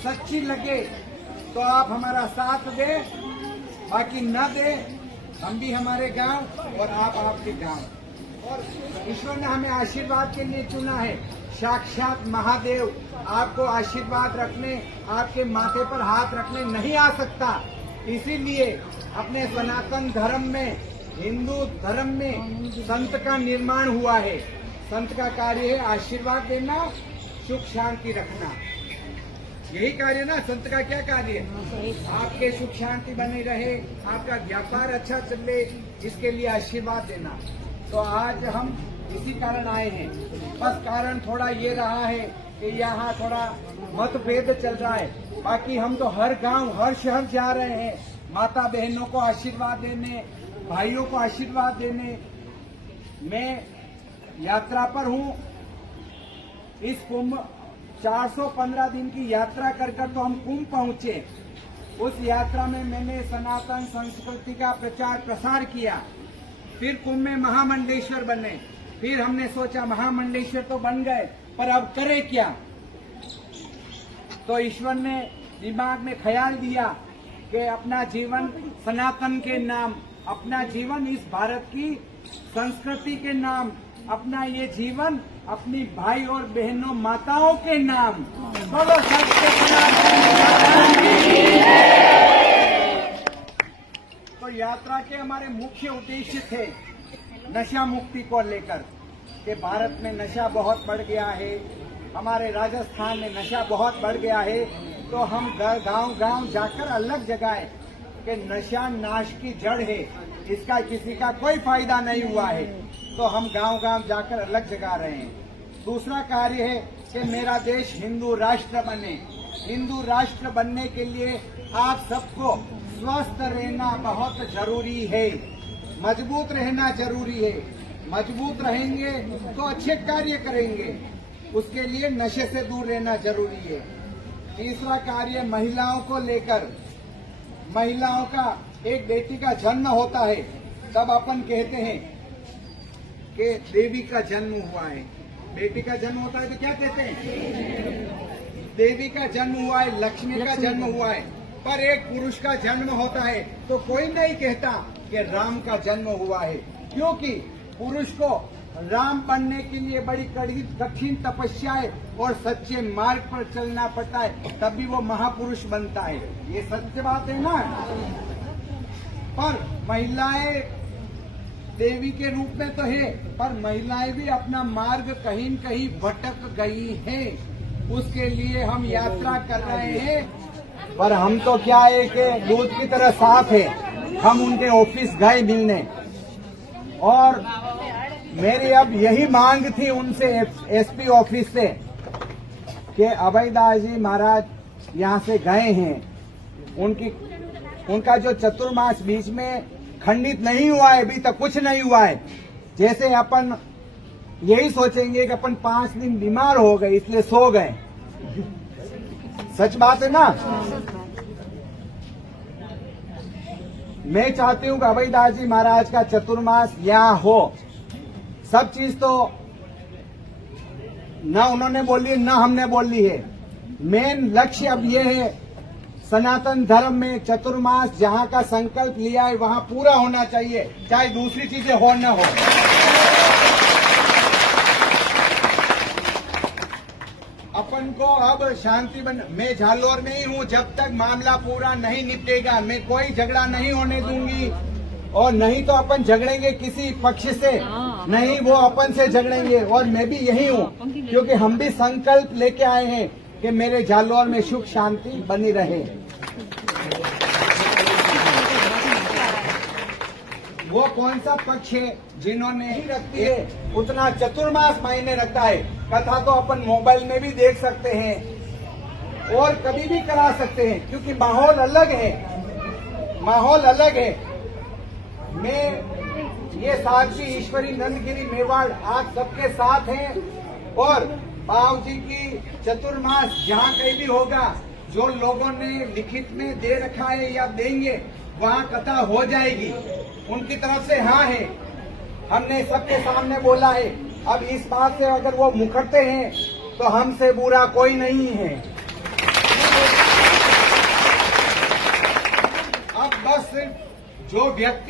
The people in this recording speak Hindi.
सच्ची लगे तो आप हमारा साथ दे, बाकी न दे हम भी हमारे गांव और आप आपके गांव। और ईश्वर ने हमें आशीर्वाद के लिए चुना है। साक्षात महादेव आपको आशीर्वाद रखने, आपके माथे पर हाथ रखने नहीं आ सकता। इसीलिए अपने सनातन धर्म में, हिंदू धर्म में संत का निर्माण हुआ है। संत का कार्य है आशीर्वाद देना, सुख शांति रखना। यही कार्य ना, संत का क्या कार्य है? आपके सुख शांति बनी रहे, आपका व्यापार अच्छा चले, इसके लिए आशीर्वाद देना। तो आज हम इसी कारण आए हैं। बस कारण थोड़ा ये रहा है कि यहाँ थोड़ा मतभेद चल रहा है। बाकी हम तो हर गांव, हर शहर जा रहे हैं, माता बहनों को आशीर्वाद देने, भाइयों को आशीर्वाद देने। मैं यात्रा पर हूँ। इस कुंभ 415 दिन की यात्रा कर तो हम कुंभ पहुंचे। उस यात्रा में मैंने सनातन संस्कृति का प्रचार प्रसार किया। फिर कुंभ में महामंडलेश्वर बने। फिर हमने सोचा महामंडलेश्वर तो बन गए, पर अब करें क्या? तो ईश्वर ने दिमाग में ख्याल दिया कि अपना जीवन सनातन के नाम, अपना जीवन इस भारत की संस्कृति के नाम, अपना ये जीवन अपनी भाई और बहनों माताओं के नाम, बोलो सत्य तो यात्रा के हमारे मुख्य उद्देश्य थे नशा मुक्ति को लेकर कि भारत में नशा बहुत बढ़ गया है, हमारे राजस्थान में नशा बहुत बढ़ गया है। तो हम गांव-गांव जाकर अलग जगाए कि नशा नाश की जड़ है, इसका किसी का कोई फायदा नहीं हुआ है। तो हम गांव-गांव जाकर अलग जगा रहे हैं। दूसरा कार्य है कि मेरा देश हिंदू राष्ट्र बने। हिंदू राष्ट्र बनने के लिए आप सबको स्वस्थ रहना बहुत जरूरी है, मजबूत रहना जरूरी है। मजबूत रहेंगे तो अच्छे कार्य करेंगे, उसके लिए नशे से दूर रहना जरूरी है। तीसरा कार्य महिलाओं को लेकर, महिलाओं का एक बेटी का जन्म होता है तब अपन कहते हैं कि देवी का जन्म हुआ है। बेटी का जन्म होता है तो क्या कहते हैं? देवी का जन्म हुआ है, लक्ष्मी का जन्म हुआ है। पर एक पुरुष का जन्म होता है तो कोई नहीं कहता कि राम का जन्म हुआ है, क्योंकि पुरुष को राम बनने के लिए बड़ी कठिन तपस्याएं और सच्चे मार्ग पर चलना पड़ता है, तब भी वो महापुरुष बनता है। ये सत्य बात है ना। पर महिलाएं देवी के रूप में तो है, पर महिलाएं भी अपना मार्ग कहीं न कहीं भटक गई हैं। उसके लिए हम यात्रा कर रहे हैं। पर हम तो क्या है कि दूध की तरह साफ है। हम उनके ऑफिस गए मिलने, और मेरी अब यही मांग थी उनसे, एसपी ऑफिस से, कि अभयदास जी महाराज यहाँ से गए हैं, उनका जो चतुर्मास बीच में खंडित नहीं हुआ है, अभी तक कुछ नहीं हुआ है। जैसे अपन यही सोचेंगे कि अपन 5 दिन बीमार हो गए इसलिए सो गए, सच बात है ना। मैं चाहती हूँ कि अभयदास जी महाराज का चतुर्मास यहाँ हो। सब चीज तो ना उन्होंने बोली ना हमने बोली है। मेन लक्ष्य अब ये है, सनातन धर्म में चतुर्मास जहाँ का संकल्प लिया है वहाँ पूरा होना चाहिए, चाहे दूसरी चीजें हो न हो। अपन को अब शांति बन, मैं झालोर में ही हूँ, जब तक मामला पूरा नहीं निपटेगा मैं कोई झगड़ा नहीं होने दूंगी। और नहीं तो अपन झगड़ेंगे किसी पक्ष से, नहीं वो अपन से झगड़ेंगे। और मैं भी यही हूँ, क्योंकि हम भी संकल्प लेके आए हैं कि मेरे झालोर में सुख शांति बनी रहे। वो कौन सा पक्ष है जिन्होंने रखती है, उतना चतुर्मास मायने रखता है। कथा तो अपन मोबाइल में भी देख सकते हैं और कभी भी करा सकते हैं, क्योंकि माहौल अलग है, माहौल अलग है। मैं ये साक्षी ईश्वरी नंदगिरी मेवाड़ आप सबके साथ हैं। और बाबू जी की चतुर्मास जहाँ कहीं भी होगा, जो लोगों ने लिखित में दे रखा है या देंगे, वहाँ कथा हो जाएगी। उनकी तरफ से हाँ है, हमने सबके सामने बोला है। अब इस बात से अगर वो मुकरते हैं तो हमसे बुरा कोई नहीं है। सिर्फ जो व्यक्ति